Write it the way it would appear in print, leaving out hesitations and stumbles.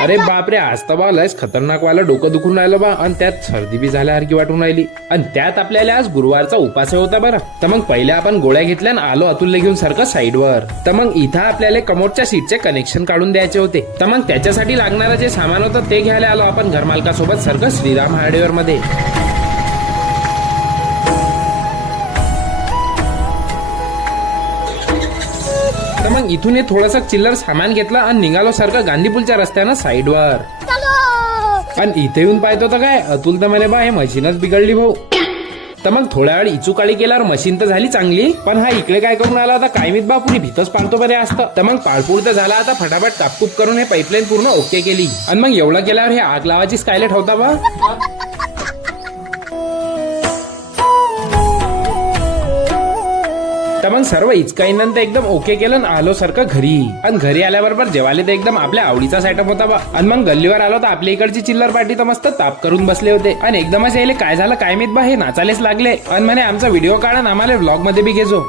अरे बापरे, आज तर बा लयच खतरनाक वाला डोकं दुखून राहिलं बा, आणि त्यात सर्दी बी झाल्यासारखी वाटून राहिली, आणि त्यात आपल्याला आज गुरुवारचा उपास होता बरं. तर मग पहिले आपण गोळ्या घेतल्या आणि आलो अतुलला घेऊन सारखं साईडवर. तर मग इथं आपल्याला कमोडच्या सीटचे कनेक्शन काढून द्यायचे होते. तर मग त्याच्यासाठी लागणारं जे सामान होतं ते घ्यायला आलो आपण घरमालकासोबत सारखं श्रीराम हार्डवेअर मध्ये. तर मग इथून हे थोडंसं चिल्लर सामान घेतलं आणि निघालो सारखं गांधीपूलच्या रस्त्यानं साईडवर. आणि इथे येऊन पाहतो तर काय, अतुल तर म्हणे बा हे मशीनच बिघडली भाऊ. तर मग थोड्या वेळ इचूकाळी केल्यावर मशीन तर झाली चांगली, पण हा इकडे काय करून आला होता काय माहित बा, पुरी भीतच पाहतो बरे असतं. तर मग पाळपूर तर झाला, आता फटाफट कापकूप करून हे पाईपलाईन पूर्ण ओके केली. आणि मग एवढं केल्यावर हे आग लावायची स्कायलेट होता बा. तर मग सर्व इचकाईनंतर एकदम ओके केलं आणि आलो सारखं घरी. आणि घरी आल्याबरोबर जेवायला तर एकदम आपल्या आवडीचा सेटअप होता बा. आणि मग गल्लीवर आलो तर आपल्या इकडची चिल्लर पार्टी तर मस्त ताप करून बसले होते. आणि एकदमच यायले काय झालं काय माहित बा, हे नाचायलाच लागले आणि म्हणे आमचा व्हिडिओ काढा आम्हाला व्लॉग मध्ये बी घेजो.